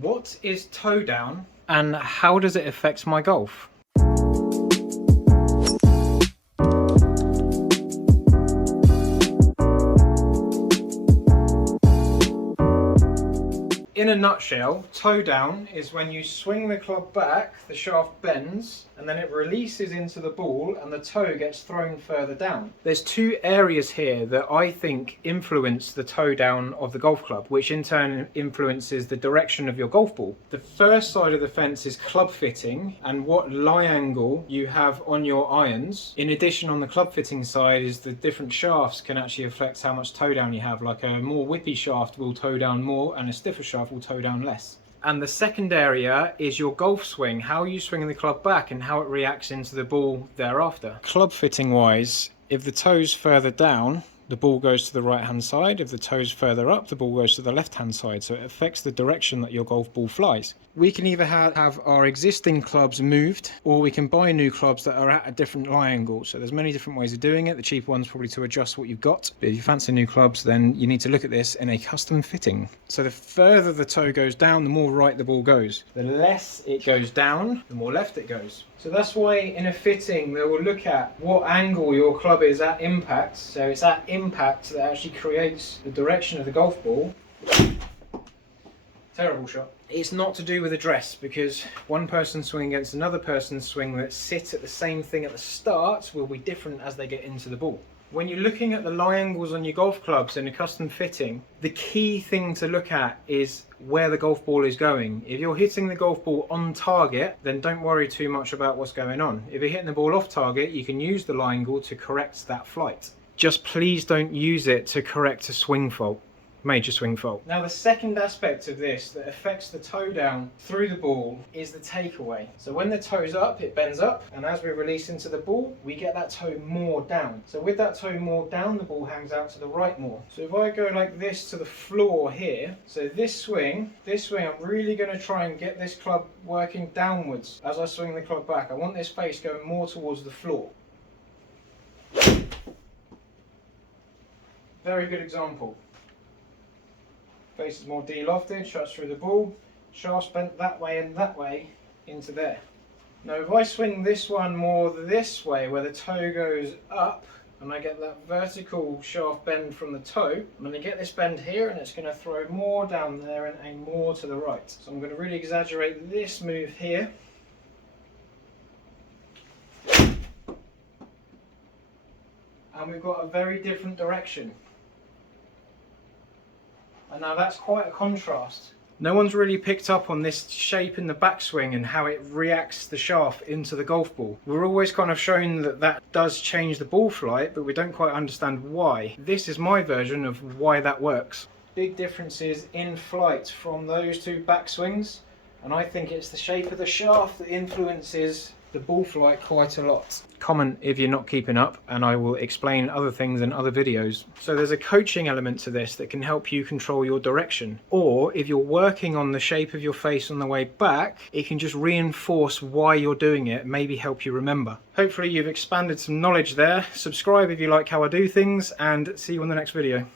What is toe down and how does it affect my golf? In a nutshell, toe down is when you swing the club back, the shaft bends, and then it releases into the ball and the toe gets thrown further down. There's two areas here that I think influence the toe down of the golf club, which in turn influences the direction of your golf ball. The first side of the fence is club fitting and what lie angle you have on your irons. In addition, on the club fitting side is the different shafts can actually affect how much toe down you have. Like a more whippy shaft will toe down more and a stiffer shaft will toe down less. And the second area is your golf swing, how you swing the club back and how it reacts into the ball thereafter. Club fitting wise, if the toe's further down, the ball goes to the right hand side. If the toe's further up, the ball goes to the left hand side. So it affects the direction that your golf ball flies. We can either have our existing clubs moved, or we can buy new clubs that are at a different lie angle. So there's many different ways of doing it. The cheaper one's probably to adjust what you've got. But if you fancy new clubs, then you need to look at this in a custom fitting. So the further the toe goes down, the more right the ball goes. The less it goes down, the more left it goes. So that's why in a fitting, they will look at what angle your club is at impact. So it's at impact that actually creates the direction of the golf ball. Terrible shot. It's not to do with address, because one person's swing against another person's swing that sit at the same thing at the start will be different as they get into the ball. When you're looking at the lie angles on your golf clubs in a custom fitting, the key thing to look at is where the golf ball is going. If you're hitting the golf ball on target, then don't worry too much about what's going on. If you're hitting the ball off target, you can use the lie angle to correct that flight. Just please don't use it to correct a swing fault. Major swing fault. Now the second aspect of this that affects the toe down through the ball is the takeaway. So when the toe's up, it bends up, and as we release into the ball, we get that toe more down. So with that toe more down, the ball hangs out to the right more. So if I go like this to the floor here, so this swing, I'm really going to try and get this club working downwards as I swing the club back. I want this face going more towards the floor. Very good example. Face is more de-lofted, shuts through the ball, shaft's bent that way and that way into there. Now if I swing this one more this way, where the toe goes up, and I get that vertical shaft bend from the toe, I'm going to get this bend here and it's going to throw more down there and aim more to the right. So I'm going to really exaggerate this move here. And we've got a very different direction. And now that's quite a contrast. No one's really picked up on this shape in the backswing and how it reacts the shaft into the golf ball. We're always kind of shown that that does change the ball flight, but we don't quite understand why. This is my version of why that works. Big differences in flight from those two backswings, and I think it's the shape of the shaft that influences the ball flight quite a lot. Comment if you're not keeping up and I will explain other things in other videos. So there's a coaching element to this that can help you control your direction. Or if you're working on the shape of your face on the way back, it can just reinforce why you're doing it, maybe help you remember. Hopefully you've expanded some knowledge there. Subscribe if you like how I do things, and see you on the next video.